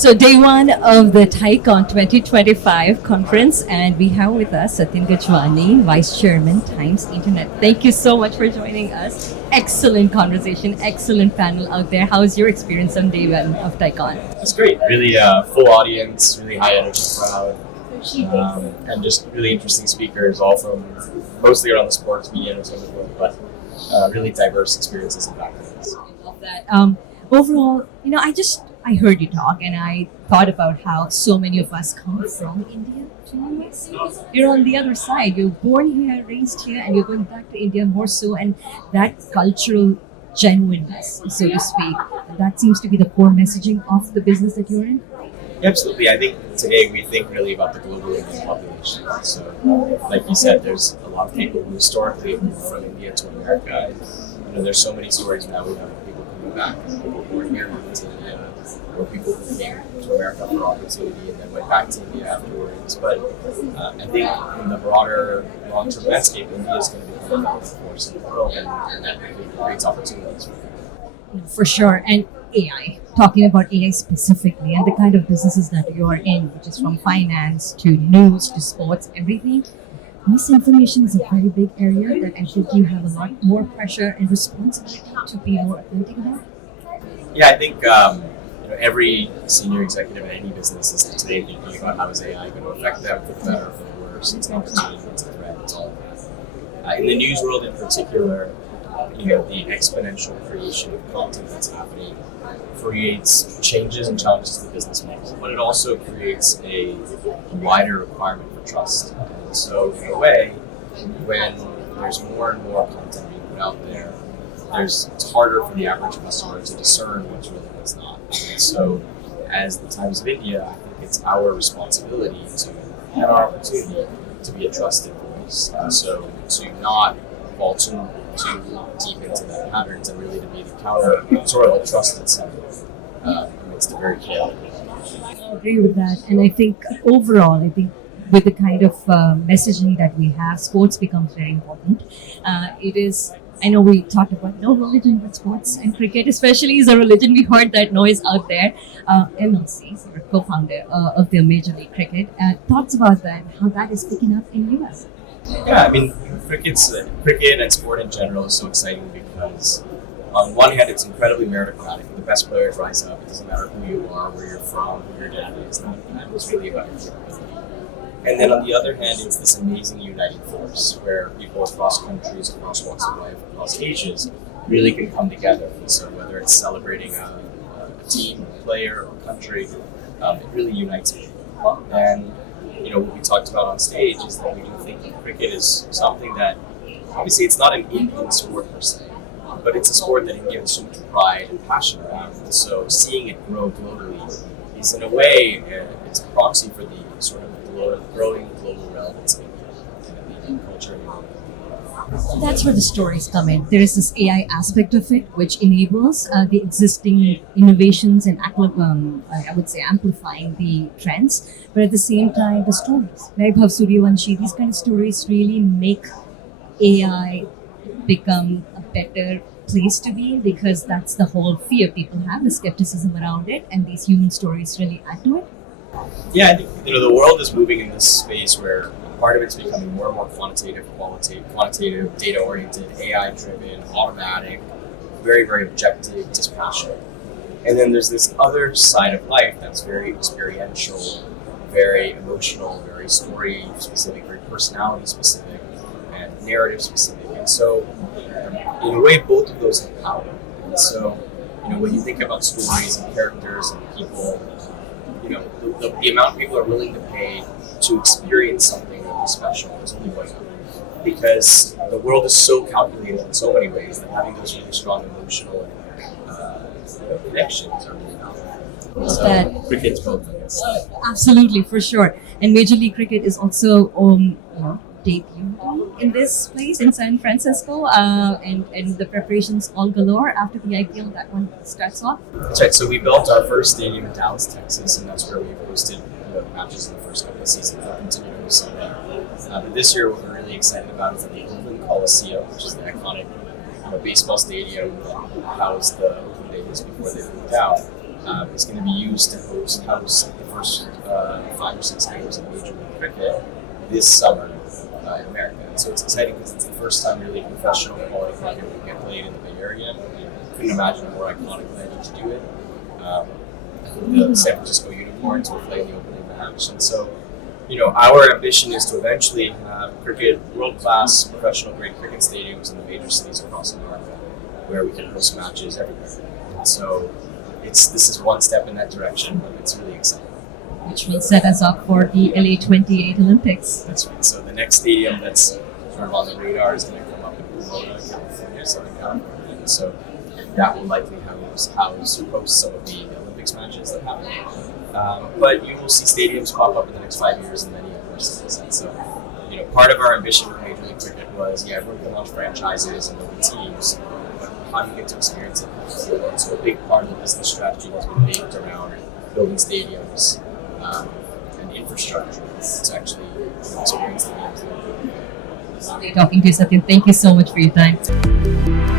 So day one of the TiEcon 2025 conference, and we have with us Satyan Gajwani, Vice Chairman, Times Internet. Thank you so much for joining us. Excellent conversation, excellent panel out there. How's your experience on day one of TiEcon? It's great. Really full audience, really high energy crowd, and just really interesting speakers, all from mostly around the sports, media, and entertainment world, but really diverse experiences and backgrounds. I love that. Overall, I heard you talk, and I thought about how so many of us come from India to US. You're on the other side. You're born here, raised here, and you're going back to India more so, and that cultural genuineness, so to speak, that seems to be the core messaging of the business that you're in. Absolutely. I think today we think really about the global Indian population. So, like you said, there's a lot of people who historically moved from India to America. And, there's so many stories now. We have people coming back, people who were here moving to India, or people who came to America for opportunity and then went back to India afterwards. But I think in the broader long-term landscape, India is going to become a major force in the world, and that creates opportunities for them. For sure. And AI, talking about AI specifically and the kind of businesses that you're in, which is from finance to news to sports, everything. Misinformation is a very big area that I think you have a lot more pressure and responsibility to be more authentic about. Yeah, I think every senior executive in any business is today thinking about how is AI going to affect them for the better or for the worse. It's an opportunity, it's a threat, it's all of that. In the news world in particular, the exponential creation of content that's happening creates changes and challenges to the business model, but it also creates a wider requirement for trust. And so, in a way, when there's more and more content being put out there, it's harder for the average customer to discern what's real and what's not. And so, as the Times of India, I think it's our responsibility and our opportunity to be a trusted voice. So, to not fall too deep into that patterns and really to be the counter, sort of the trusted center amidst the very chaotic. I agree with that. And I think overall, with the kind of messaging that we have, sports becomes very important. I know we talked about no religion but sports, and cricket especially is a religion. We heard that noise out there. MLC, or co-founder of the Major League Cricket. Thoughts about that, how that is picking up in the US? Yeah, I mean, cricket and sport in general is so exciting because on one hand, it's incredibly meritocratic. The best players rise up. It doesn't matter who you are, where you're from, who your dad is. It's really about your capability. And then on the other hand, it's this amazing uniting force where people across countries, across walks of life, across ages really can come together. And so whether it's celebrating a team, a player, or a country, it really unites people. And what we talked about on stage is that we do think cricket is something that, obviously it's not an Indian sport per se, but it's a sport that India has so much pride and passion around. And so seeing it grow globally is in a way, it's a proxy for the sort of growing global relevance of India and the Indian culture. That's where the stories come in. There is this AI aspect of it, which enables the existing innovations and I would say amplifying the trends. But at the same time, the stories, Vaibhav Suryavanshi, these kind of stories really make AI become a better place to be, because that's the whole fear people have, the skepticism around it, and these human stories really add to it. Yeah, I think the world is moving in this space where part of it's becoming more and more quantitative, data-oriented, AI-driven, automatic, very, very objective, dispassionate. And then there's this other side of life that's very experiential, very emotional, very story-specific, very personality-specific, and narrative-specific. And so, in a way, both of those have power. And so, when you think about stories and characters and people, the amount people are willing to pay to experience something really special is only going up. Because the world is so calculated in so many ways that having those really strong emotional connections are really valuable. So cricket's both of us. Absolutely, for sure. And Major League Cricket is also debuting in this place in San Francisco, and the preparations all galore after the IPL. That one starts off. That's right. So we built our first stadium in Dallas, Texas, and that's where we've hosted matches in the first couple of seasons. We'll continue to host there. But this year, what we're really excited about is the Oakland Coliseum, which is the iconic baseball stadium that housed the Oakland A's before they moved out. is going to be used to house the first 5 or 6 games of Major League Cricket this summer in America. And so it's exciting because it's the first time really professional quality cricket will get played in the Bay Area. I couldn't imagine a more iconic venue to do it. The San Francisco Unicorns will play in the opening match, and so our ambition is to eventually have world-class professional-grade cricket stadiums in the major cities across America, where we can host matches everywhere. And so this is one step in that direction, but it's really exciting. Which will set us up for the LA 28 Olympics. That's right. So the next stadium that's sort of on the radar is going to come up in Pomona, California, Southern California. And so that will likely host some of the Olympics matches that happen. But you will see stadiums pop up in the next 5 years in many other cities. And so, part of our ambition with Major League Cricket was, everyone can launch franchises and build teams, but how do you get to experience it? And so a big part of the business strategy has been baked around building stadiums and infrastructure to actually experience the games. Talking to you, Satyan. Thank you so much for your time.